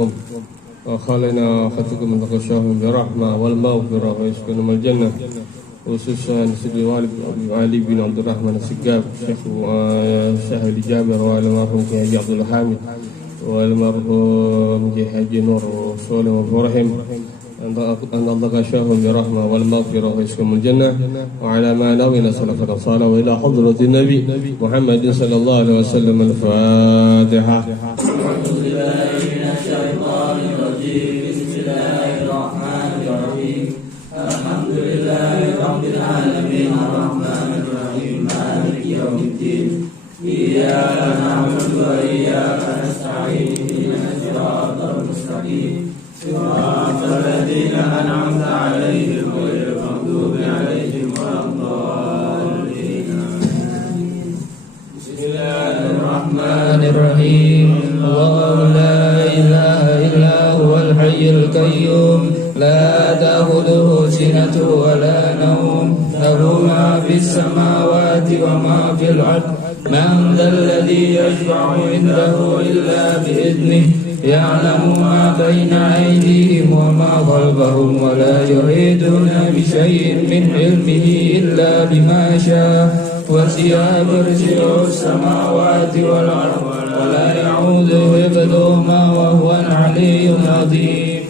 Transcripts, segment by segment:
بكم وخلنا وخطكم من تقشاهم برحمة والمغفرة ويسكنهم الجنة خصوصا سيدي والد علي بن عبد الرحمن السقاف شيخ سهل جابر والمرحوم حاجي عبد الحامد والمرحوم حاجي نور صالح وفرحم أن الله غشاهم برحمة والمغفرة ويسكنهم الجنة وعلى ما نوينا صلاة صالح وإلى حضرة النبي محمد صلى الله عليه وسلم. الفاتحة. أعوذ بالله من الشيطان الرجيم. بسم الله الرحمن الرحيم. الحمد لله رب العالمين الرحمن الرحيم مالك يوم الدين إياك نعبد وإياك نستعين اهدنا الصراط المستقيم صراط الذين أنعمت عليهم غير المغضوب عليهم ولا الضالين. بسم الله الرحمن الرحيم. الله لا إله إلا هو الحي القيوم لا تأخذه سنة ولا نوم له ما في السماوات وما في الأرض من ذا الذي يشفع عنده إلا بإذنه يعلم ما بين أيديهم وما خلفهم ولا يحيطون بشيء من علمه إلا بما شاء وسع كرسيه السماوات والأرض ولا يعود حفظهما وهو العلي العظيم.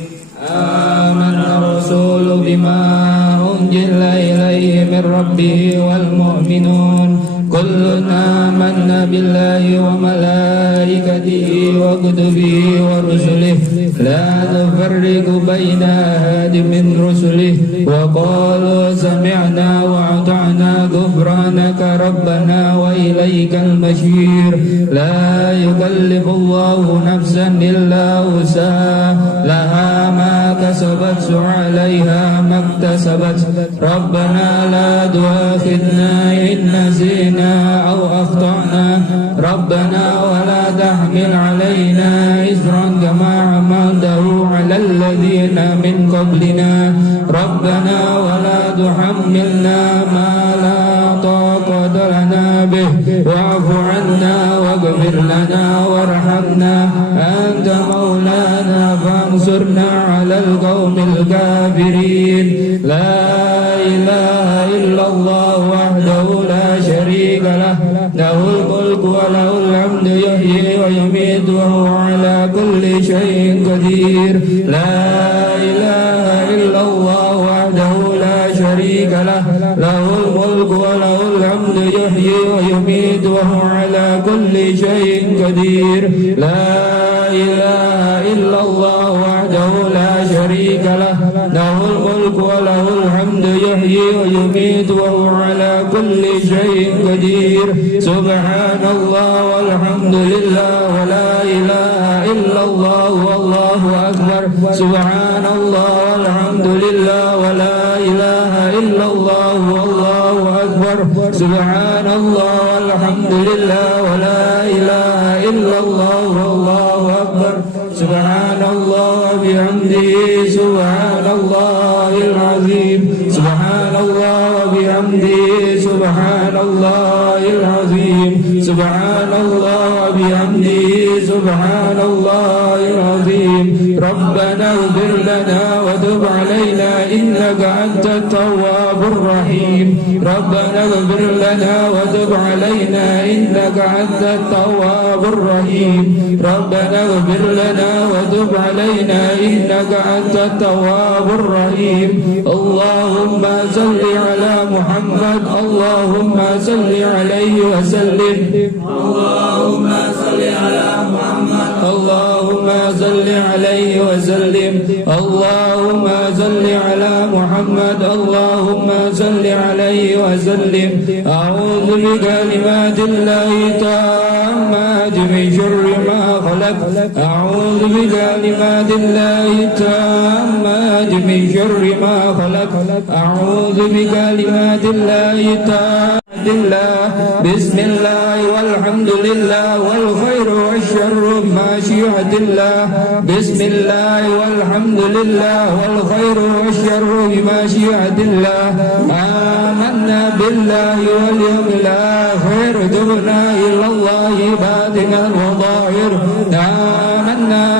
آمن الرسول بما أنزل إليه من ربه والمؤمنون كل آمن بالله وملائكته وكتبه ورسله لا نفرق بين أحد من رسله وقالوا سمعنا وأطعنا غفرانك ربنا وإليك المصير. لا يكلف الله نفسا إلا وسعها لها ما كسبت وعليها ما اكتسبت ربنا لا تؤاخذنا إن نسينا أو أخطأنا ربنا ولا تحمل علينا إصرا كما حملته على الذين من قبلنا ربنا ولا تحملنا ما لا طاقة لنا به واعف عنا واغفر لنا وارحمنا أنت مولانا فانصرنا على القوم الكافرين. لا إله إلا الله وحده لا شريك له له الملك وله الحمد يحيي ويميت وهو على كل شيء قدير. لا إله إلا الله وحده لا شريك له له الملك وله الحمد يحيي ويميت وهو على كل شيء قدير. لا إله إلا الله وحده لا شريك له له الملك وله الحمد يحيي ويميت وهو على كل شيء قدير. سبحان الله والحمد لله ولا إله إلا الله والله أكبر. سبحان الله والحمد لله ولا إله إلا الله والله أكبر. سبحان الله والحمد لله ولا إله إلا الله والله أكبر. سبحان الله وبحمده سبحان الله العظيم. سبحان الله وبحمده سبحان الله العظيم. سبحان الله وبحمده سبحان الله العظيم. ربنا اغفر لنا وتب علينا إنك أنت التواب الرحيم. ربنا اغفر لنا وتب علينا إنك أنت التواب الرحيم. ربنا اغفر لنا وتب علينا إنك أنت التواب الرحيم. اللهم صل على محمد اللهم صل عليه وسلم. اللهم صل على محمد اللهم صل عليه وسلم. اللهم صل على محمد اللهم صل عليه وسلم. أعوذ بكلمات الله التامات من شر ما خلق. أعوذ بكلمات الله التامات من شر ما خلق. أعوذ بكلمات الله التامات بسم الله والحمد لله والخير والشر بمشيئة الله. بسم الله والحمد لله والخير والشر بمشيئة الله. آمنا بالله واليوم الآخر تبنا إلى الله باطنا وظاهر. آمنا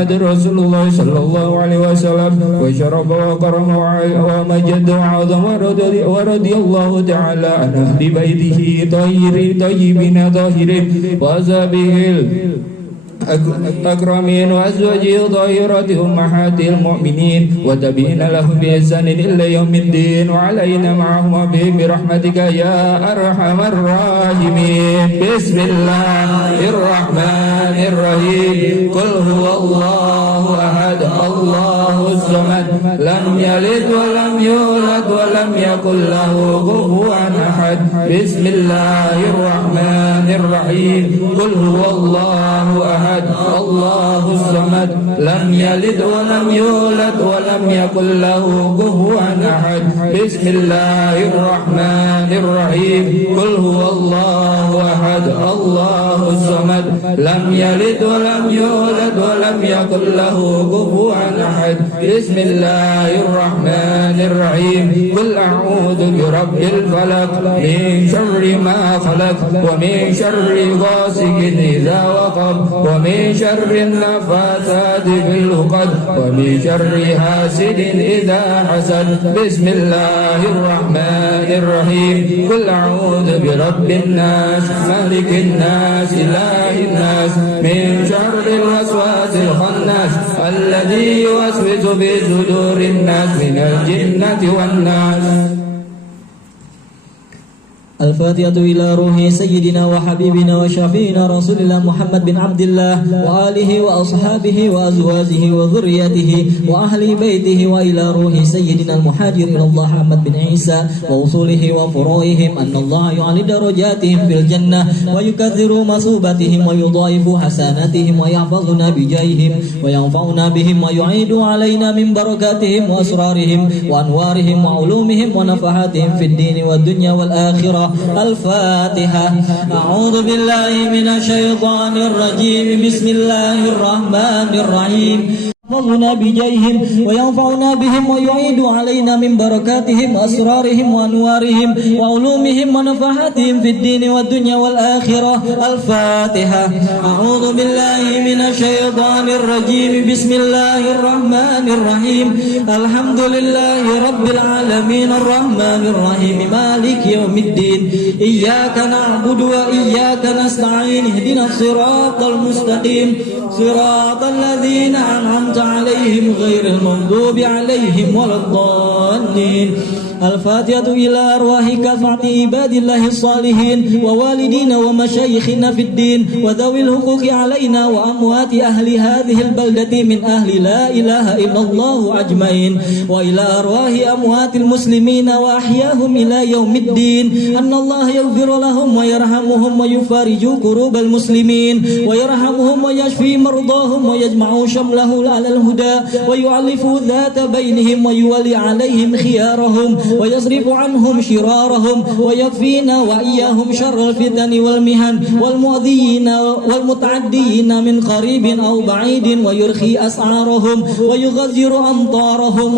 محمد رسول الله صلى الله عليه وسلم وشرف وكرم ومجد وعظم ورضي الله تعالى عن أهل بيته طيبين طاهرين وأصحابه الأكرمين وأزواجه الطاهرات أمهات المؤمنين وتابعين لهم بإحسان إلى يوم الدين وعلينا معهم بهم برحمتك يا أرحم الراحمين. بسم الله الرحمن الرحيم. قل هو الله أحد الله الصمد لم يلد ولم يولد ولم يكن له كفوا أحد. بسم الله الرحمن الرحيم. قل هو الله أحد الله الصمد لم يلد ولم يولد ولم يكن له كفوا أحد. بسم الله الرحمن الرحيم. قل هو الله أحد الله الصمد لم يلد ولم يولد ولم يكن له كفوا أحد. بسم الله الرحمن الرحيم. قل أعوذ برب الفلق من شر ما خلق ومن شر غاسق إذا وقب ومن شر النفاثات في العقد ومن شر حاسد إذا حسد. بسم الله الرحمن الرحيم. قل أعوذ برب الناس ملك الناس إله الناس من شر الوسواس الخناس الذي يوسوس في صدور الناس من الجنة والناس. الفاتحة إلى روح سيدنا وحبيبنا وشفينا رسول الله محمد بن عبد الله وآله وأصحابه وأزواجه وذريته وأهل بيته وإلى روح سيدنا المهاجر إلى الله محمد بن عيسى ووصوله وفروعهم أن الله يعلي درجاتهم في الجنة ويكثر مثوبتهم ويضاعف حسناتهم ويحفظنا بجاههم وينفعنا بهم ويعيد علينا من بركاتهم وأسرارهم وأنوارهم وعلومهم ونفحاتهم في الدين والدنيا والآخرة. الفاتحة. أعوذ بالله من الشيطان الرجيم. بسم الله الرحمن الرحيم. يحفظنا بجاههم وينفعنا بهم ويعيد علينا من بركاتهم وأسرارهم وأنوارهم وعلومهم ونفحاتهم في الدين والدنيا والآخرة. الفاتحة. أعوذ بالله من الشيطان الرجيم. بسم الله الرحمن الرحيم. الحمد لله رب العالمين الرحمن الرحيم مالك يوم الدين إياك نعبد وإياك نستعين اهدنا الصراط المستقيم صراط الذين أنعمت عليهم غير المغضوب عليهم ولا الضالين. الفاتحة إلى أرواح كافة عباد الله الصالحين ووالدينا ومشايخنا في الدين وذوي الحقوق علينا وأموات أهل هذه البلدة من أهل لا إله إلا الله أجمعين وإلى أرواح أموات المسلمين وأحياهم إلى يوم الدين أن الله يغفر لهم ويرحمهم ويفارج كروب المسلمين ويرحمهم ويشفي مرضاهم ويجمع شمله على الهدى ويؤلف ذات بينهم ويولي عليهم خيارهم ويصرف عنهم شرارهم ويكفينا وإياهم شر الفتن والمهن والمؤذيين والمتعدين من قريب أو بعيد ويرخي أسعارهم ويغزر أمطارهم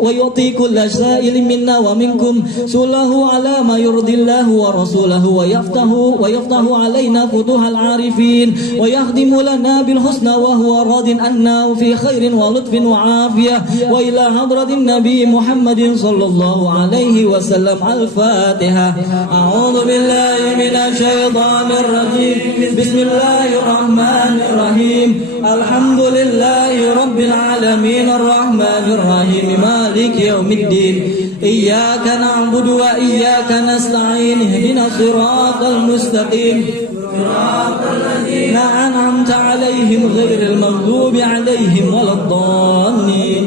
ويعطي كل سائل منا ومنكم سؤله على ما يرضي الله ورسوله ويفتح علينا فتوح العارفين ويخدم لنا بالحسنى وهو راض عنا في خير ولطف وعافية وإلى حضرة النبي محمد صلى الله عليه وسلم. الفاتحة. أعوذ بالله من الشيطان الرجيم. بسم الله الرحمن الرحيم. الحمد لله رب العالمين الرحمن الرحيم مالك يوم الدين إياك نعبد وإياك نستعين اهدنا الصراط المستقيم صراط الذين أنعمت عليهم غير المغضوب عليهم ولا الضالين.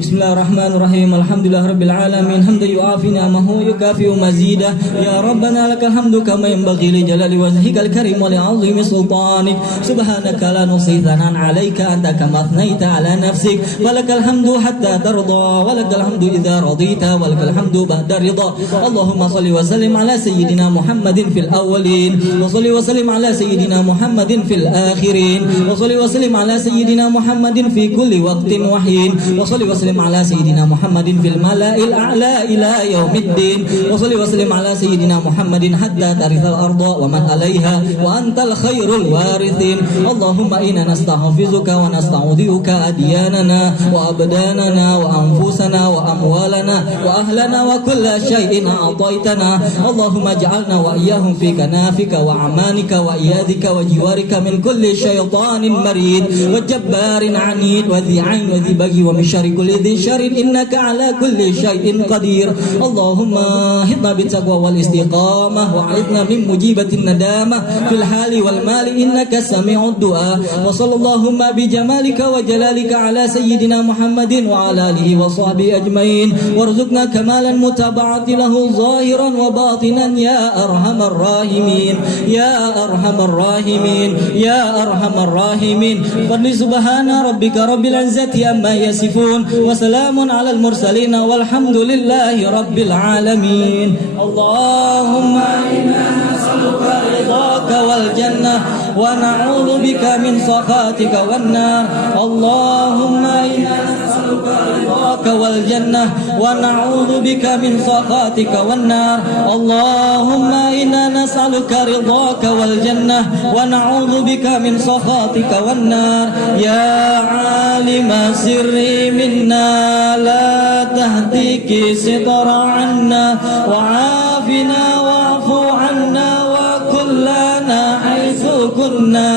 بسم الله الرحمن الرحيم. الحمد لله رب العالمين حمدا يعافي نعمه يكافئ مزيده. يا ربنا لك الحمد كما ينبغي لجلال وجهك الكريم ولعظيم سلطانك. سبحانك لا نحصي ثناء عليك أنت كما أثنيت على نفسك. ولك الحمد حتى ترضى ولك الحمد إذا رضيت ولك الحمد بعد الرضا. اللهم صل وسلم على سيدنا محمد في الأولين وصل وسلم على سيدنا محمد في الآخرين وصل وسلم على سيدنا محمد في كل وقت وحين وصل وسلم وسلم على سيدنا محمد في الملأ الأعلى إلى يوم الدين وصل وسلم على سيدنا محمد حتى ترث الأرض ومن عليها وأنت الخير الوارثين اللهم إنا نستحفظك ونستعوذك أدياننا وأبداننا وأنفسنا وأموالنا وأهلنا وكل شيء أعطيتنا اللهم اجعلنا وإياهم في كنافك وأعمانك وإيادك وجوارك من كل شيطان مريد وجبار عنيد وذي عين وذي بغي ومن شر كل ذي شر إنك على كل شيء قدير اللهم اهدنا بالتقوى والاستقامة وأعذنا من مجيبة الندامة في الحال والمال إنك سميع الدعاء وصلى اللهم بجمالك وجلالك على سيدنا محمد وعلى آله وصحبه أجمعين وارزقنا كمال المتابعة له ظاهرا وباطنا يا أرحم الراحمين يا أرحم الراحمين يا أرحم الراحمين فضل سبحان ربك رب العزة عما يصفون وسلام على المرسلين والحمد لله رب العالمين اللهم إنا نسألك رضاك والجنة ونعوذ بك من سخطك والنار اللهم إنا نسألك رضاك والجنة ونعوذ بك من سخطك والنار اللهم إنا نسألك رضاك والجنة ونعوذ بك من سخطك والنار يا عالم سري منا لا تهتك ستر عنا وعافنا واعف عنا وكلنا حيث كنا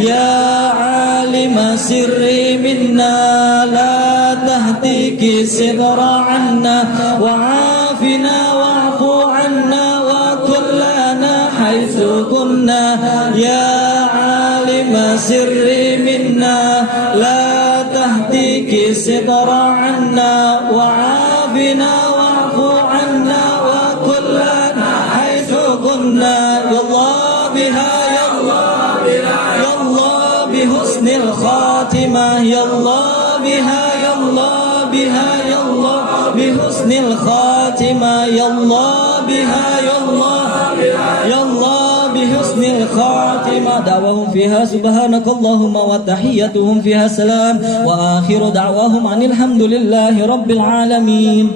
يا عالم سري منا لا تهتك ستر عنا وعافنا واعف عنا وكلنا حيث كنا يا عالم سري منا لا تهتك ستر عنا وعافنا واعف عنا وكلنا حيث كنا يا الله بها يا الله بها يا الله بحسن الخاتمة يا الله بها يا الله بها يا الله بحسن الخاتمة يا الله بها يا الله يا الله بحسن الخاتمة دعوهم فيها سبحانك اللهم وتحيتهم فيها سلام وآخر دعواهم عن الحمد لله رب العالمين.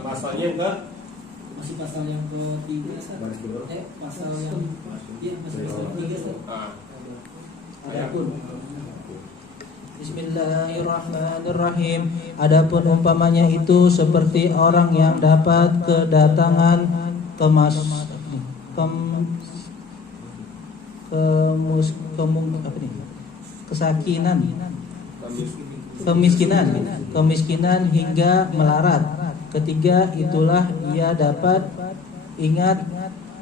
Pasalnya enggak? Masih pasal yang ketiga, pasal yang ketiga. Adapun Bismillahirrahmanirrahim. Adapun umpamanya itu seperti orang yang dapat kedatangan kemiskinan hingga melarat. Ketiga itulah ia dapat ingat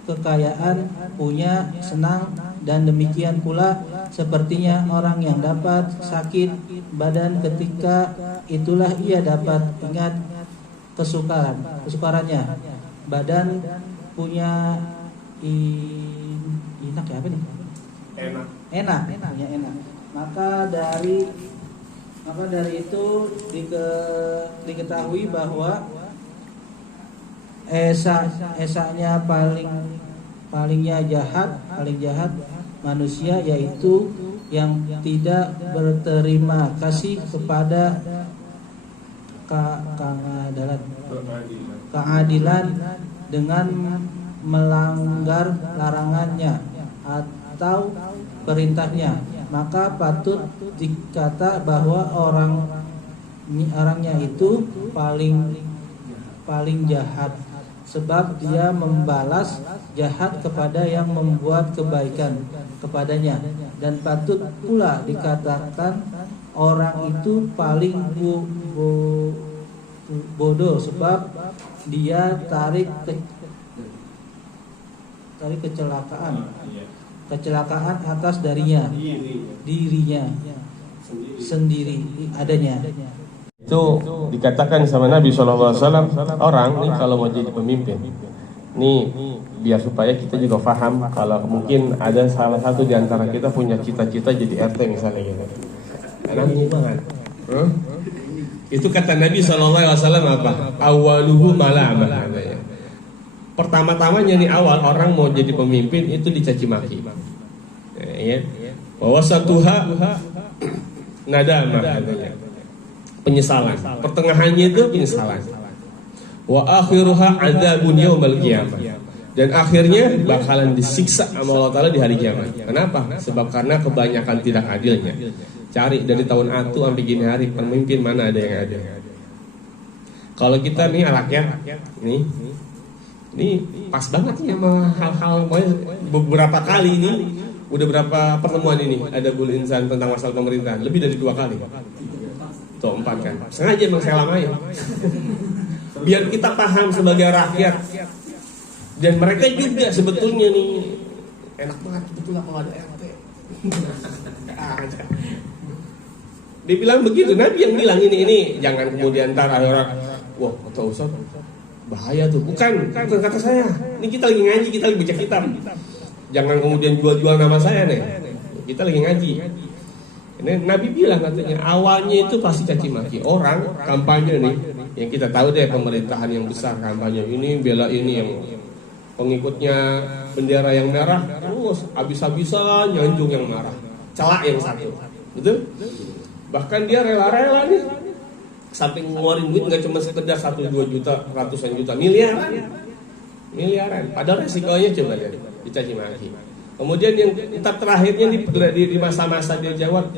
kekayaan, punya, senang, dan demikian pula sepertinya orang yang dapat sakit badan, ketika itulah ia dapat ingat kesukarannya. Badan punya enak ya, apa nih? Enak. Maka dari itu diketahui bahwa esanya paling jahat manusia, yaitu yang tidak berterima kasih kepada keadilan dengan melanggar larangannya atau perintahnya. Maka patut dikata bahwa orangnya itu paling jahat, sebab dia membalas jahat kepada yang membuat kebaikan kepadanya. Dan patut pula dikatakan orang itu paling bodoh, sebab dia tarik kecelakaan atas dirinya sendiri adanya. Itu dikatakan sama Nabi SAW, orang nih kalau mau jadi pemimpin nih, biar supaya kita juga paham, kalau mungkin ada salah satu di antara kita punya cita-cita jadi RT misalnya gitu, karena ini banget itu kata Nabi SAW apa? Awaluhu mala'amal, pertama-tamanya nih awal orang mau jadi pemimpin itu dicaci maki. Ya. Wawasatuha nadamah katanya. Penyesalan. Pertengahannya itu penyesalan. Wa akhiruha adzabun yaumil qiyamah. Dan akhirnya bakalan disiksa sama Allah Ta'ala di hari kiamat. Kenapa? Sebab karena kebanyakan tidak adilnya. Cari dari tahun atu sampai gini hari pemimpin mana ada yang adil. Kalau kita nih rakyat, ini pas banget nih sama hal-hal beberapa kali ini. Udah berapa pertemuan ini ada Bul Insan tentang masalah pemerintahan? Lebih dari 2 kali. Tuh 4 kan. Sengaja emang saya lamain. Biar kita paham sebagai rakyat. Dan mereka juga sebetulnya nih enak banget betul lah kalau ada RT. Dia bilang begitu, Nabi yang bilang ini jangan kemudian ntar ada orang, wah kata Ustaz bahaya tuh. Bukan kata saya. Ini kita lagi ngaji, kita lagi baca kitab. Jangan kemudian jual-jual nama saya nih. Kita lagi ngaji. Ini Nabi bilang katanya awalnya itu pasti caci maki orang kampanye nih. Yang kita tahu deh pemerintahan yang besar kampanye ini bela ini yang pengikutnya bendera yang merah terus habis-habisan nyanjung yang marah, celak yang satu, betul? Bahkan dia rela-rela nih sampai ngeluarin duit nggak cuma sekedar 1-2 juta, ratusan juta, miliaran. Padahal resikonya coba lihat dicaci maki. Kemudian yang terakhirnya di masa-masa dia jabat,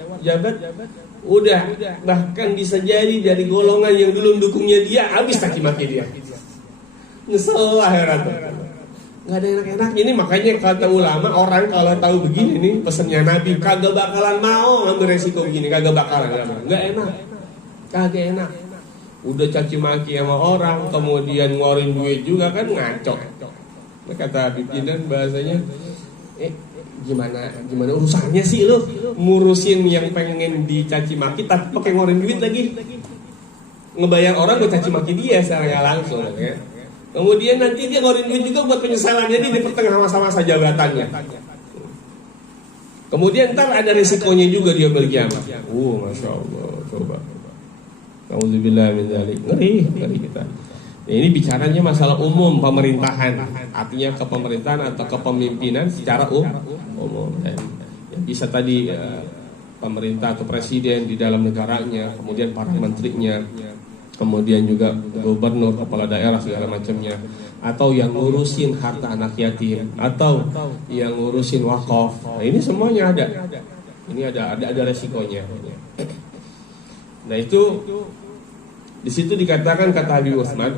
udah bahkan bisa jadi dari golongan yang dulu mendukungnya dia habis caci maki dia. Nyesel lah heran. Nggak ada enak-enak. Ini makanya kata ulama orang kalau tahu begini nih pesannya Nabi kagak bakalan mau ambil resiko begini, kagak bakalan. Nggak enak, kagak enak. Udah caci maki sama orang, kemudian ngeluarin duit juga kan ngaco. Nah, kata pimpinan bahasanya, gimana urusannya sih lo ngurusin yang pengen dicaci maki tapi pakai ngeluarin duit lagi, ngebayar orang buat caci maki dia secara langsung, ya. Kemudian nanti dia ngeluarin duit juga buat penyesalan, jadi di pertengahan masa-masa jabatannya. Kemudian ntar ada risikonya juga dia berkiamat. Masya Allah, coba. Auzubillah min dzalik. Ngeri kita. Ya, ini bicaranya masalah umum pemerintahan, artinya kepemerintahan atau kepemimpinan secara umum. Dan bisa tadi pemerintah atau presiden di dalam negaranya, kemudian para menterinya, kemudian juga gubernur, kepala daerah segala macamnya, atau yang ngurusin harta anak yatim, atau yang ngurusin wakaf. Nah, ini semuanya ada. Ini ada resikonya. Nah, itu di situ dikatakan kata Habib Utsman,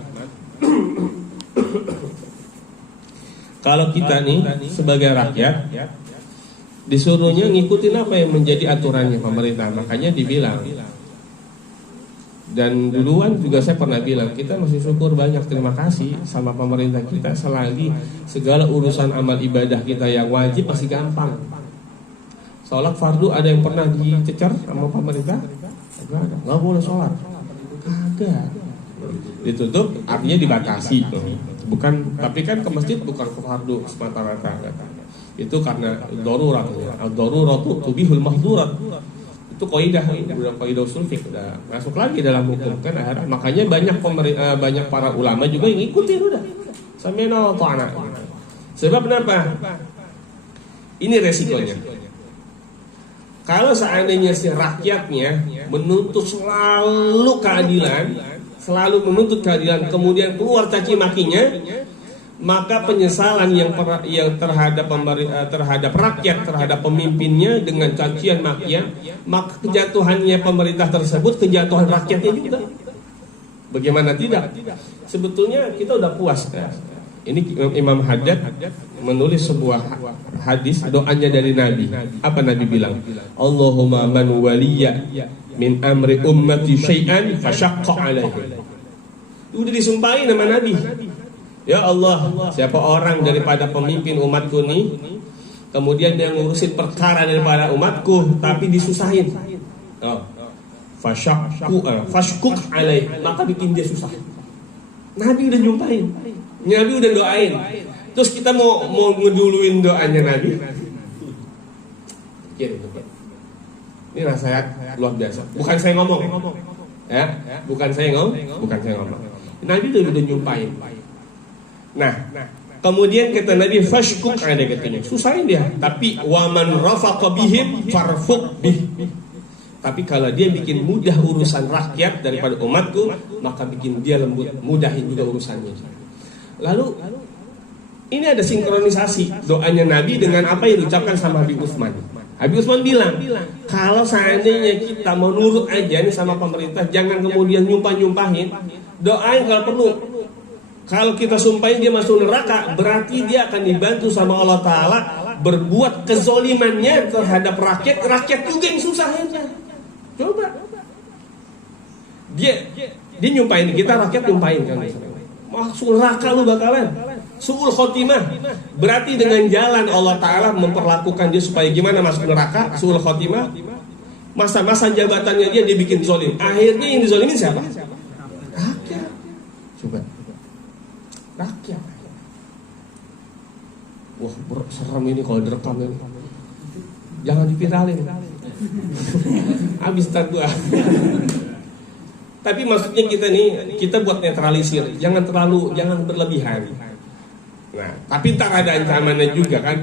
kalau kita nih sebagai rakyat disuruhnya ngikutin apa yang menjadi aturannya pemerintah. Makanya dibilang, dan duluan juga saya pernah bilang, kita masih syukur banyak, terima kasih sama pemerintah kita selagi segala urusan amal ibadah kita yang wajib masih gampang. Sholat fardu ada yang pernah dicecer sama pemerintah? Nggak boleh sholat. Kagak. Ditutup artinya dibatasi. Bukan, tapi kan ke masjid bukan ke fardu semata-mata. Itu karena darurat. Ad-daruratu tubihul mahdurat. Itu kaidah, udah kaidah usul fiqh, udah masuk lagi dalam hukum kan. Makanya banyak para ulama juga yang ikutin udah. Sami'na wa ta'na. Sebab kenapa? Ini resikonya. Kalau seandainya si rakyatnya menuntut selalu keadilan, kemudian keluar caci makinya, maka penyesalan yang terhadap rakyat, terhadap pemimpinnya dengan cacian makian, maka kejatuhannya pemerintah tersebut kejatuhan rakyatnya juga. Bagaimana tidak? Sebetulnya kita udah puas. Ini Imam Haddad menulis sebuah hadis, doanya dari Nabi. Apa Nabi bilang? Allahumma man waliya min amri ummati syai'an fashaqqa alaihi. Udah disumpahin sama Nabi. Ya Allah, siapa orang daripada pemimpin umatku nih, kemudian dia ngurusin perkara daripada umatku tapi disusahin. Fashkuk alaih, maka bikin dia susah. Nabi udah nyumpahin, Nabi udah doain. Terus kita mau ngeduluin doanya Nabi. Ini nasihat luar biasa. Bukan saya ngomong, ya, bukan saya ngomong. Nabi udah nyumpahin. Nah, kemudian kata Nabi fashkuk, ada katanya susahin dia, tapi waman rafaqa bihim farfuq bih. Tapi kalau dia bikin mudah urusan rakyat daripada umatku, maka bikin dia lembut, mudahin juga urusannya. Lalu ini ada sinkronisasi doanya Nabi dengan apa yang diucapkan sama Habib Utsman. Habib Utsman bilang, kalau seandainya kita mau nurut aja nih sama pemerintah, jangan kemudian nyumpah-nyumpahin, doain kalau perlu. Kalau kita sumpahin dia masuk neraka, berarti dia akan dibantu sama Allah Ta'ala berbuat kezolimannya terhadap rakyat, rakyat juga yang susahinnya. Coba dia nyumpahin kita, rakyat nyumpahin kan, masuk neraka lu bakalan su'ul khotimah. Berarti dengan jalan Allah Ta'ala memperlakukan dia supaya gimana masuk neraka, su'ul khotimah. Masa-masa jabatannya dia bikin zolim, akhirnya yang dizolimin siapa? Rakyat. Coba rakyat. Wah, serem ini kalau direkam ini. Jangan diviralin. Habis tar gua. Tapi maksudnya kita buat netralisir, jangan berlebihan. Nah, tapi tak ada ancamannya juga kan.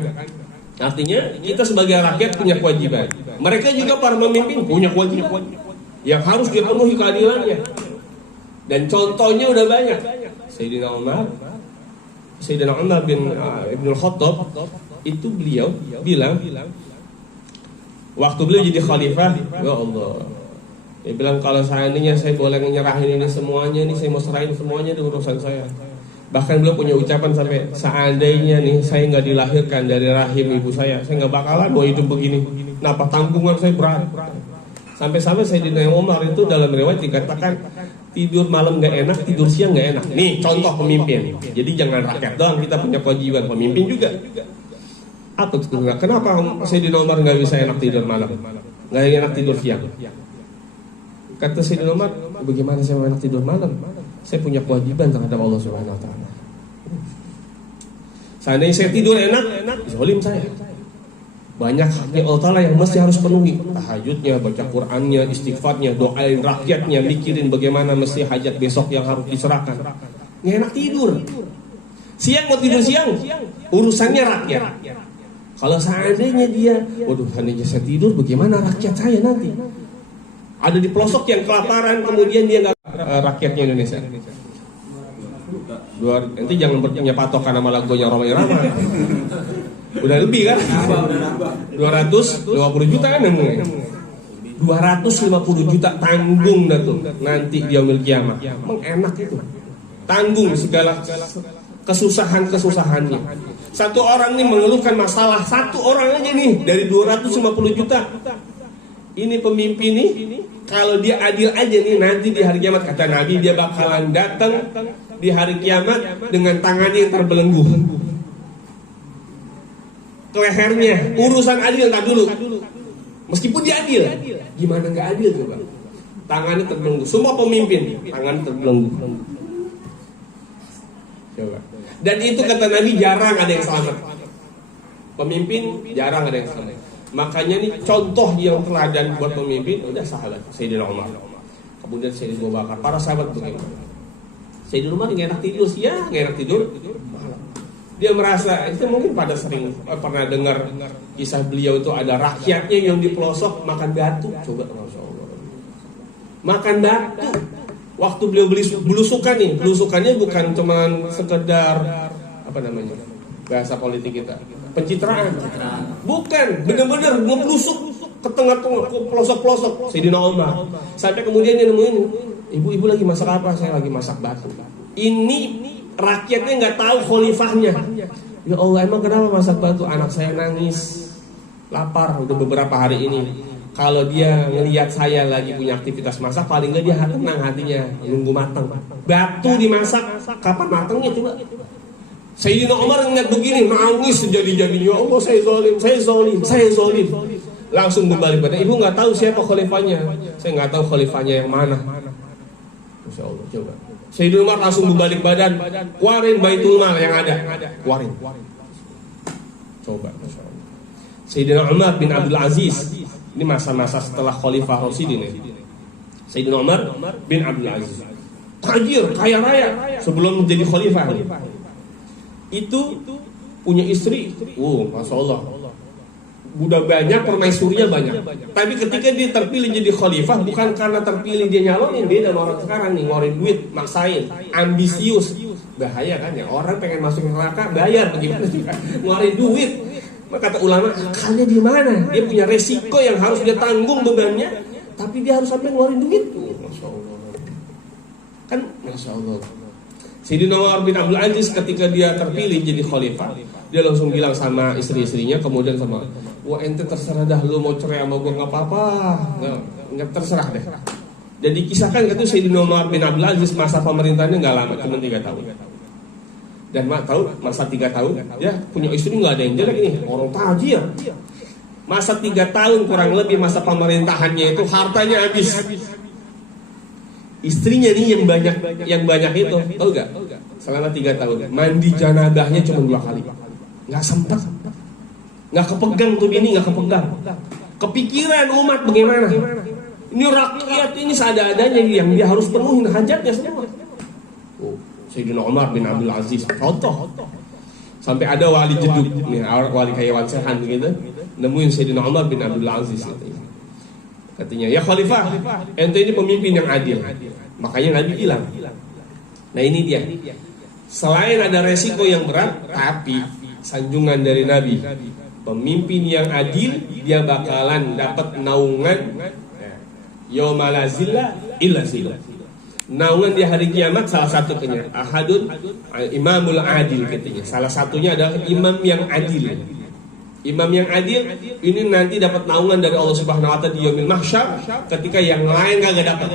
Artinya kita sebagai rakyat punya kewajiban. Mereka juga para pemimpin punya kewajiban yang harus dipenuhi keadilannya. Dan contohnya udah banyak. Sayyidina Umar bin Ibn Khattab itu beliau bilang waktu beliau jadi khalifah, ya Allah, dia bilang kalau seandainya saya boleh menyerahin ini semuanya, nih saya mau serahin semuanya di urusan saya. Bahkan beliau punya ucapan sampai seandainya nih saya nggak dilahirkan dari rahim ibu saya nggak bakalan mau hidup begini. Kenapa tanggungan saya berat? Sampai-sampai Sayyidina Umar itu dalam riwayat dikatakan tidur malam nggak enak, tidur siang nggak enak. Nih contoh pemimpin. Jadi jangan rakyat doang, kita punya kewajiban, pemimpin juga. Apa itu? Kenapa Sayyidina Umar nggak bisa enak tidur malam, nggak enak tidur siang? Kata Sayyidina Umar, bagaimana saya mau enak tidur malam? Saya punya kewajiban terhadap Allah Subhanahu Wa Taala. Seandainya saya tidur enak, zalim saya. Banyak haknya Allah Ta'ala yang mesti harus penuhi. Tahajudnya, baca Qur'annya, istighfarnya, doain rakyatnya, mikirin bagaimana mesti hajat besok yang harus diserahkan. Nggak enak tidur. Siang mau tidur siang, urusannya rakyat. Kalau seandainya dia, waduh, seandainya saya tidur, bagaimana rakyat saya nanti? Ada di pelosok yang kelaparan, kemudian dia nggak rakyatnya Indonesia. Nanti jangan punya patokan sama lagunya Romai Rama. Udah lebih kan? 250 juta kan mulai. 250 juta tanggung dah tuh nanti di yaumil qiyamah. Emang enak itu. Tanggung segala kesusahannya. Satu orang nih mengeluhkan masalah, satu orang aja nih dari 250 juta. Ini pemimpin nih, kalau dia adil aja nih nanti di hari kiamat, kata Nabi, dia bakalan datang di hari kiamat dengan tangannya yang terbelenggu ke lehernya. Urusan adil tak dulu. Meskipun dia adil, gimana nggak adil coba? Tangannya terbelenggu. Semua pemimpin tangan terbelenggu. Coba. Dan itu kata Nabi jarang ada yang selamat. Pemimpin jarang ada yang selamat. Makanya nih contoh yang teladan buat pemimpin udah sahabat Sayyidina Umar. Kemudian Sayyidina Abu Bakar, para sahabat bagaimana? Sayyidina Umar nggak enak tidur siang, nggak enak tidur malam. Dia merasa, itu mungkin pada sering pernah dengar kisah beliau itu ada rakyatnya yang di pelosok makan batu. Coba, Masya Allah, makan batu. Waktu beliau belusukan nih, belusukannya bukan cuman sekedar apa namanya bahasa politik kita, pencitraan. Bukan, benar-benar ngeblusuk ke tengah-tengah, ke pelosok-pelosok Sayyidina Umar. Sampai kemudian dia nemuin, ibu-ibu lagi masak apa? Saya lagi masak batu. Ini rakyatnya nggak tahu khalifahnya. Ya Allah, emang kenapa masak batu? Anak saya nangis, lapar udah beberapa hari ini. Kalau dia ngelihat saya lagi punya aktivitas masak, paling nggak dia tenang hatinya, nunggu matang. Batu dimasak, kapan matangnya coba? Sayyidina Umar ngeliat begini, nangis sejadi-jadinya. Ya Allah, saya zalim. Langsung kembali pada ibu, nggak tahu siapa khalifahnya. Saya nggak tahu khalifahnya yang mana. Masya Allah, coba. Sayyidina Umar langsung berbalik badan, keluarin Baitul Mal yang ada, keluarin. Coba, Masya Allah. Sayyidina Umar bin Abdul Aziz, ini masa-masa setelah Khalifah Rasyidin. Sayyidina Umar bin Abdul Aziz, tajir, kaya raya sebelum menjadi khalifah. itu punya istri, masya Allah, udah banyak, permaisurinya banyak. Tapi ketika dia terpilih jadi khalifah, bukan karena terpilih dia nyalonin, beda sama orang sekarang nih, ngeluarin duit, maksain, ambisius, bahaya kan ya, orang pengen masuk neraka bayar bagaimana juga, ngeluarin duit. Maka kata ulama, akalnya di mana? Dia punya resiko yang harus dia tanggung bebannya, tapi dia harus sampai ngeluarin duit. Masya Allah. Kan, masya Allah. Sayyidina Umar bin Abdul Aziz ketika dia terpilih jadi khalifah, dia langsung bilang sama istri-istrinya, kemudian sama, wah ente terserah dah, lu mau cerai sama gue nggak apa-apa, nggak terserah deh. Dan dikisahkan itu Sayyidina Umar bin Abdul Aziz masa pemerintahnya nggak lama, cuma 3 tahun. Dan tahu masa 3 tahun, dia punya istri nggak ada yang jelek ini, orang tajir. Masa 3 tahun kurang lebih masa pemerintahannya itu hartanya habis. Istrinya nih yang banyak itu, tahu gak? Selama 3 tahun mandi janabahnya cuma 2 kali, nggak sempat, nggak kepegang tuh bini, nggak kepegang. Kepikiran umat bagaimana? Ini rakyat ini seadanya yang dia harus penuhin hajatnya semua. Sayyidina Umar bin Abdul Aziz contoh. Sampai ada wali jeduk nih, wali kayak Wan Sehan begitu, nemuin Sayyidina Umar bin Abdul Aziz itu. Katanya, ya khalifah, ente ini pemimpin yang adil. Makanya Nabi bilang, nah ini dia, selain ada resiko yang berat, tapi sanjungan dari Nabi, pemimpin yang adil, dia bakalan dapat naungan yauma la zilla illa zillah. Naungan di hari kiamat salah satunya ahadun imamul adil katanya. Salah satunya adalah imam yang adil. Imam yang adil ini nanti dapat naungan dari Allah Subhanahu wa taala di yaumil mahsyar ketika yang lain kagak dapat.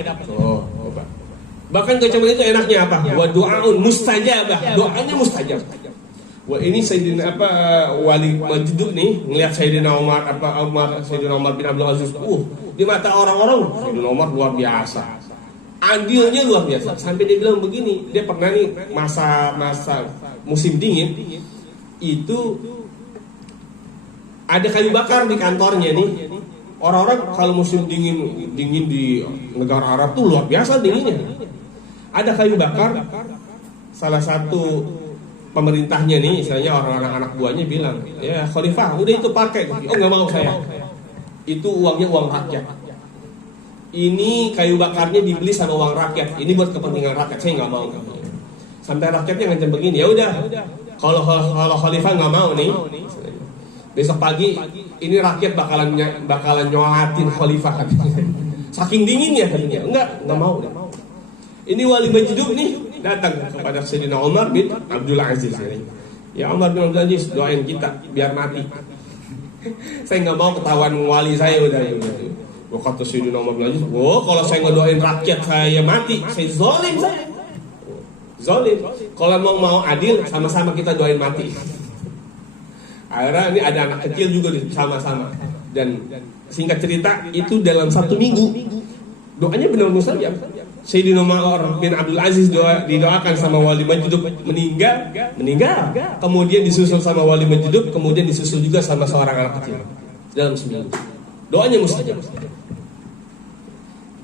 Bahkan kecuali itu enaknya apa? Wa du'aun mustajabah. Doanya mustajab. Wah ini Sayyidina wali Majdud nih ngelihat Sayyidina Umar Sayyidina Umar bin Abdul Aziz. Di mata orang-orang Sayyidina Umar luar biasa. Adilnya luar biasa. Sampai dia bilang begini, dia pernah nih masa musim dingin itu ada kayu bakar di kantornya nih. Orang-orang kalau musim dingin di negara Arab tuh luar biasa dinginnya. Ada kayu bakar. Salah satu pemerintahnya nih, misalnya orang-orang anak buahnya bilang, ya khalifah, udah itu pakai. Oh nggak mau saya. Itu uangnya uang rakyat. Ini kayu bakarnya dibeli sama uang rakyat. Ini buat kepentingan rakyat. Saya nggak mau. Sampai rakyatnya ngancam begini. Ya udah. Kalau khalifah nggak mau nih. Besok pagi ini rakyat bakalan nyolatin khalifah katanya. Saking dinginnya katanya. Enggak mau. Ini wali Majdud nih datang kepada Sayyidina Umar bin Abdul Aziz ini. Ya Umar bin Abdul Aziz, doain kita biar mati. Saya nggak mau ketahuan wali saya udah. Kata Sayyidina Umar bin Aziz, kalau saya ngedoain rakyat saya mati, saya zalim saya. Zalim. Kalau mau adil, sama-sama kita doain mati. Akhirnya ini ada anak kecil juga sama-sama. Dan singkat cerita itu dalam 1 minggu doanya benar-benar mustajab. Sayyidina Umar bin Abdul Aziz didoakan sama wali Majdud meninggal. Kemudian disusul sama wali Majdud, kemudian disusul juga sama seorang anak kecil dalam seminggu. Doanya mustajab.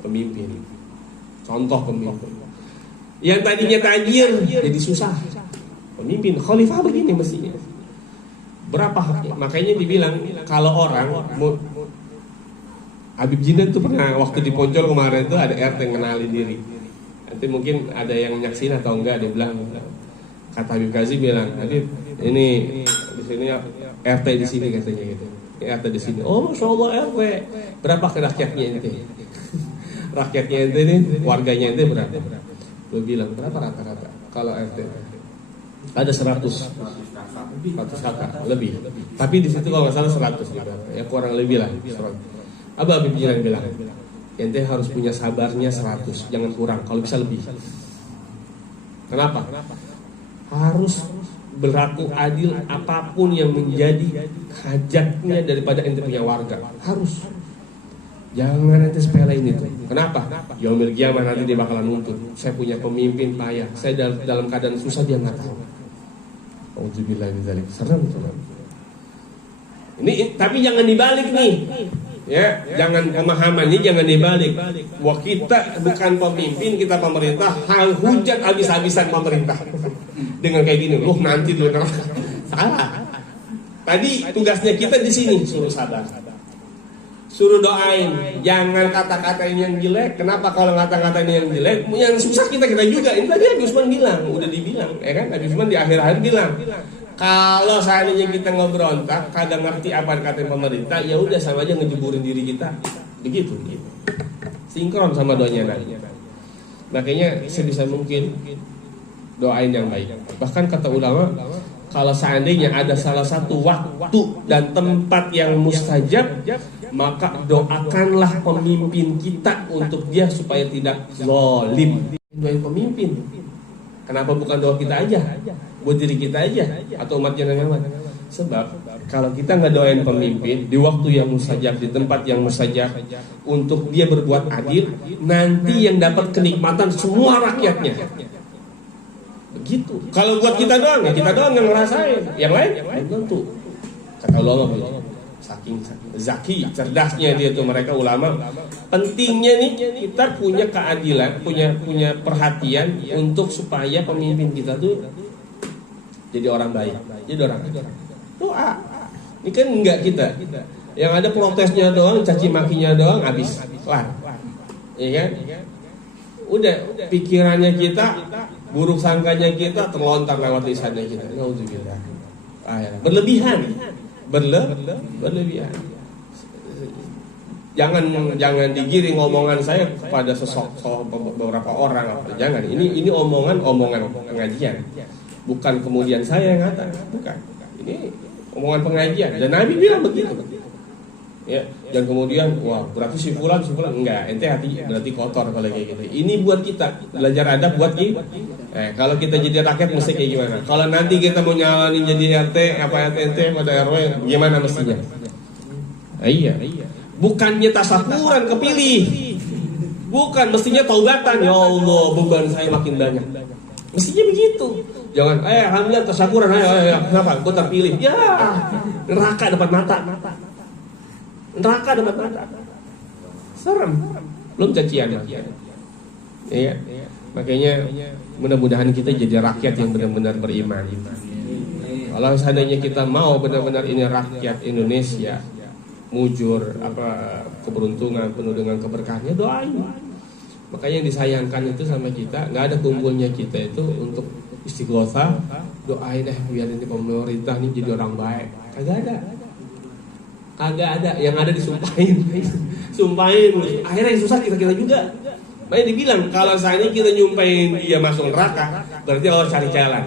Pemimpin. Contoh pemimpin. Yang tadinya tajir jadi susah. Pemimpin khalifah begini mestinya. Berapa haknya? Makanya dibilang kalau orang Habib Jinnah itu pernah waktu di Poncol kemarin itu ada RT yang kenalin diri. Nanti mungkin ada yang nyaksin atau enggak, dia bilang, kata Habib Kazi bilang, Habib ini di sini RT di sini katanya gitu. RT di sini. Oh masya Allah RT. Berapa ke rakyatnya ente? Rakyatnya ente ini, warganya ente berapa? Gue bilang berapa rata-rata? Kalau RT ada 100 kakak lebih. Tapi di situ kalau nggak salah 100 gitu. Ya kurang lebih lah 100. Habib Jinnah bilang, ente harus punya sabarnya 100, jangan kurang, kalau bisa lebih. Kenapa? Harus berlaku adil apapun yang menjadi hajatnya daripada ente punya warga. Harus. Jangan ente sepelein itu. Kenapa? Yaumil qiyamah nanti dia bakalan nuntut. Saya punya pemimpin payah, saya dalam keadaan susah dia nggak tahu. Auzubillahi min dzalik. Serem. Ini tapi jangan dibalik nih. Ya, jangan pemahamannya jangan dibalik. Wah kita bukan pemimpin, kita pemerintah, hujat habis-habisan pemerintah. dengan kayak gini, nanti dulu neraka. Salah. Tadi tugasnya kita di sini suruh sabar. Suruh doain, jangan kata-katain yang jelek. Kenapa kalau kata-katain yang jelek, yang susah kita juga. Ini tadi Nabi Usman bilang, udah dibilang, ya kan? Nabi Usman di akhir-akhir bilang, kalau seandainya kita ngeberontak, kagak ngerti apa kata pemerintah, ya udah sama aja ngejeburin diri kita. Begitu, gitu. Sinkron sama doanya Nabi. Makanya sebisa mungkin doain yang baik. Bahkan kata ulama, kalau seandainya ada salah satu waktu dan tempat yang mustajab, maka doakanlah pemimpin kita untuk dia supaya tidak zalim. Doain pemimpin. Kenapa bukan doa kita aja? Buat diri kita aja atau umat Nabi Muhammad? Sebab kalau kita nggak doain pemimpin di waktu yang mustajab, di tempat yang mustajab, untuk dia berbuat adil, nanti yang dapat kenikmatan semua rakyatnya. Begitu. Kalau buat kita doang, ya kita doang yang ngerasain. Yang lain belum tentu. Kata ulama, saking zaki, cerdasnya dia tuh mereka ulama. Pentingnya nih kita punya keadilan, punya perhatian untuk supaya pemimpin kita tuh jadi orang baik, jadi orang baik. Doa. Ini kan enggak kita. Yang ada protesnya doang, caci makinya doang, habis. Kelar. Iya kan? Udah pikirannya kita, buruk sangkanya kita terlontar lewat lisannya kita. Nauzubillah. Berlebihan. Berlebihan. Jangan digiring omongan saya kepada beberapa orang. Jangan. Ini omongan pengajian. Bukan kemudian saya yang kata, bukan. Ini omongan pengajian. Dan Nabi bilang begitu. Ya, dan kemudian berarti si fulan enggak, ente hati berarti kotor kalau kayak gitu. Ini buat kita belajar adab buat kita. Kalau kita jadi rakyat mesti kayak gimana? Kalau nanti kita mau nyalonin jadi RT RT pada RW gimana mestinya? Iya. Bukannya tasakuran kepilih. Bukan, mestinya taubatan. Ya Allah, beban saya makin banyak. Mestinya begitu. Jangan, alhamdulillah tasakuran, ayo, kenapa? Gue terpilih. Ya, neraka depan mata. Neraka depan mata. Serem. Belum cacian. Iya. Makanya mudah-mudahan kita jadi rakyat yang benar-benar beriman. Kalau seandainya kita mau benar-benar ini rakyat Indonesia mujur, keberuntungan penuh dengan keberkahannya, doain. Makanya yang disayangkan itu sama kita, nggak ada kumpulnya kita itu untuk istighosah, doain biar ini pemerintah ini jadi orang baik. Kagak ada. Yang ada disumpahin. Akhirnya yang susah kita juga. Makanya dibilang kalau seandainya kita nyumpahin dia masuk neraka, berarti harus cari jalan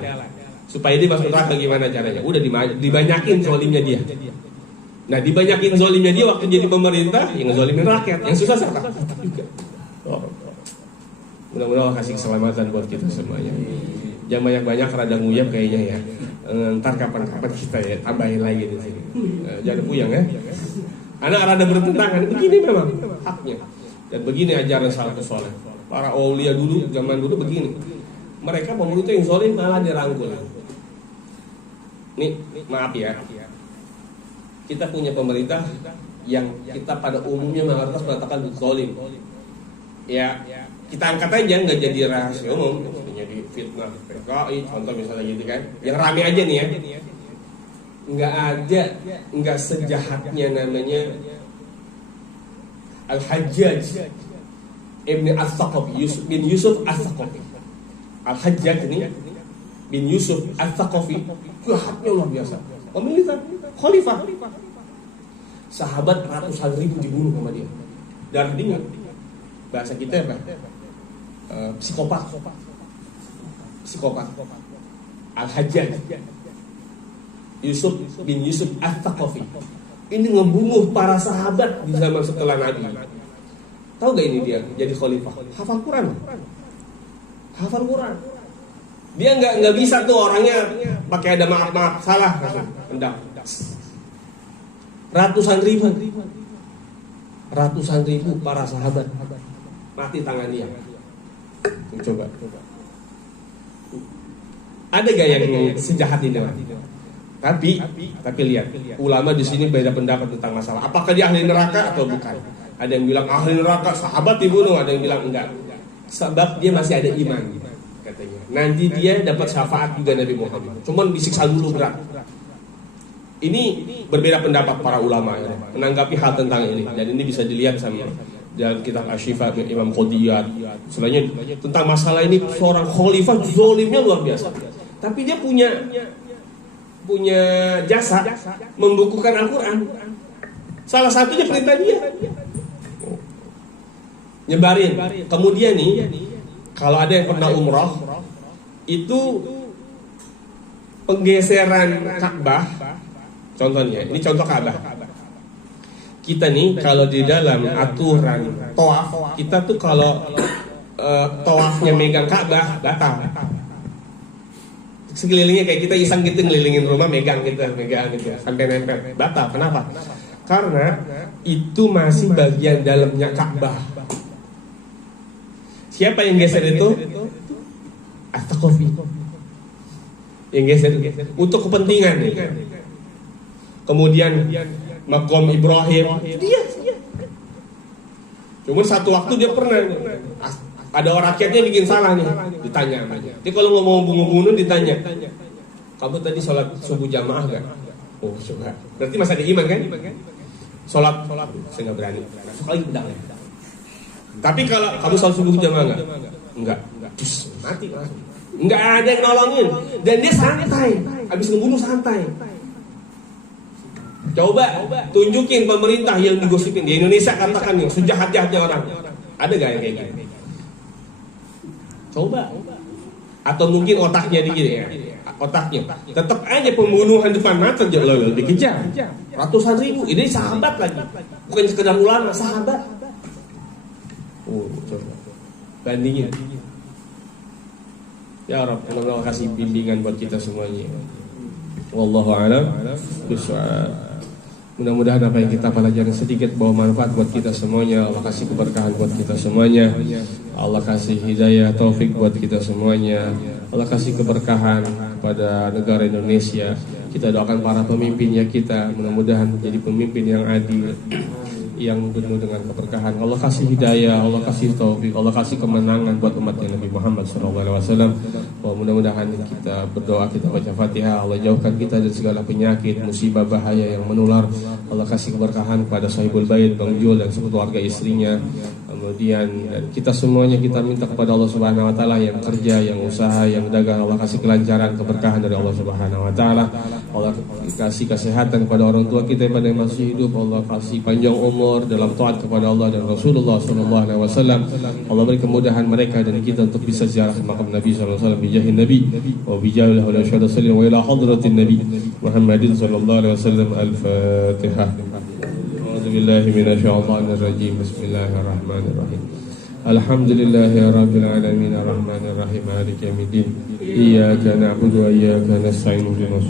supaya dia masuk neraka. Gimana caranya? Udah dibanyakin zolimnya dia. Nah, dibanyakin zolimnya dia waktu jadi pemerintah, yang zolimin rakyat. Yang susah siapa? Juga. Mudah-mudahan Allah kasih keselamatan buat kita semuanya. Jangan banyak-banyak rada nguyap kayaknya ya. Ntar kapan-kapan kita ya tambahin lagi di sini. Jangan puyeng ya. Anak rada bertentangan. Begini memang haknya. Dan begini ajaran salafus saleh. Para aulia dulu, zaman dulu begini. Mereka pemerintah yang zolim malah dirangkul. Nih, maaf ya. Kita punya pemerintah yang kita pada umumnya mayoritas mengatakan zolim. Ya, kita angkat aja nggak jadi rahasia umum, jadi fitnah PKI, contoh misalnya gitu kan. Yang rame aja nih ya. Nggak sejahatnya namanya Al-Hajjaj Ibn As-Saqafi, bin Yusuf As-Saqafi. Al-Hajjaj ini bin Yusuf As-Saqafi, jahatnya luar biasa. Pemilihan khalifah. Sahabat ratusan ribu dibunuh sama dia. Darah dingin. Bahasa kita apa? Psikopat. Al-Hajjaj Yusuf bin Yusuf As-Saqafi. Ini ngebunuh para sahabat di zaman setelah Nabi. Tahu gak ini dia jadi khalifah? Hafal Quran. Dia nggak bisa tuh orangnya pakai ada maaf salah hendak. Ratusan ribu para sahabat mati tangan dia. Coba. Ada gak yang sejahat ini? Tapi lihat, ulama di sini beda pendapat tentang masalah. Apakah dia ahli neraka atau bukan? Ada yang bilang ahli neraka, sahabat dibunuh. Ada yang bilang enggak. Sebab dia masih ada iman. Kata katanya. Nanti dia dapat syafaat juga Nabi Muhammad. Cuman disiksa dulu berat. Ini berbeda pendapat para ulama ya, menanggapi hal tentang ini. Dan ini bisa dilihat sama dalam kitab Asy-Syifa Imam Qudiyat. Selainnya tentang masalah ini, seorang khalifah zalimnya luar biasa. Tapi dia punya jasa membukukan Al-Quran. Salah satunya perintah dia nyebarin. Kemudian nih, kalau ada yang pernah umrah, itu penggeseran Ka'bah. Contohnya, ini contoh Ka'bah. Kita nih kalau di dalam aturan tawaf, kita tuh kalau tawafnya megang Ka'bah batal. Sekelilingnya kayak kita iseng gitu ngelilingin rumah megang gitu sampai nempel, batal. Kenapa? Karena itu masih bagian dalamnya Ka'bah. Siapa yang geser itu? At-Taqafi. Yang geser untuk kepentingan nih. Kemudian Maqam Ibrahim, dia. Cuma satu waktu dia pernah ada orang rakyatnya bikin salah nih, ditanya. Dia kalau ngomong bunuh-bunuh ditanya, kamu tadi sholat subuh jamaah gak? Oh coba, berarti masih ada iman kan? Sholat, saya nggak berani. Masuk lagi pedang. Tapi kalau kamu sholat subuh jamaah gak? Enggak. Mati langsung. Enggak ada yang nolongin. Dan dia santai, habis ngebunuh santai. Coba tunjukin pemerintah yang digosipin di Indonesia, katakan yang sejahat-jahatnya orang. Ada gak yang kayak gitu? Coba. Atau mungkin otaknya dikit ya. Otaknya. Tetap aja pembunuhan depan mata lebih kejam. Ratusan ribu. Ini sahabat lagi. Bukan sekedar ulama, sahabat. Coba. Bandingin. Ya Rabb, Allah kasih bimbingan buat kita semuanya. Wallahu a'lam bishawab. Mudah-mudahan apa yang kita pelajari sedikit bawa manfaat buat kita semuanya. Allah kasih keberkahan buat kita semuanya. Allah kasih hidayah taufik buat kita semuanya. Allah kasih keberkahan pada negara Indonesia. Kita doakan para pemimpinnya kita, mudah-mudahan menjadi pemimpin yang adil, yang penuh dengan keberkahan. Allah kasih hidayah, Allah kasih taufik, Allah kasih kemenangan buat umatnya Nabi Muhammad SAW. Mudah-mudahan kita berdoa, kita baca Fatihah, Allah jauhkan kita dari segala penyakit, musibah, bahaya yang menular. Allah kasih keberkahan kepada sahibul bait, Bang Jul dan seluruh keluarga istrinya. Kemudian dan kita semuanya kita minta kepada Allah Subhanahu wa taala yang kerja, yang usaha, yang dagang, Allah kasih kelancaran, keberkahan dari Allah Subhanahu wa taala. Allah kasih kesehatan kepada orang tua kita yang masih hidup. Allah kasih panjang umur dalam taat kepada Allah dan Rasulullah sallallahu alaihi wasallam. Allah beri kemudahan mereka dan kita untuk bisa ziarah makam Nabi sallallahu alaihi wasallam bi jahin Nabi wa bi jahi wa syahada sallallahu wa ila hadratin Nabi Muhammadin sallallahu alaihi wasallam. Al-Fatihah. A'udzubillahi minasyaitonir rajim. Bismillahirrahmanirrahim. Alhamdulillahi rabbil alamin arrahmanir rahim maliki yaumiddin. Iyyaka na'budu wa iyyaka nasta'in.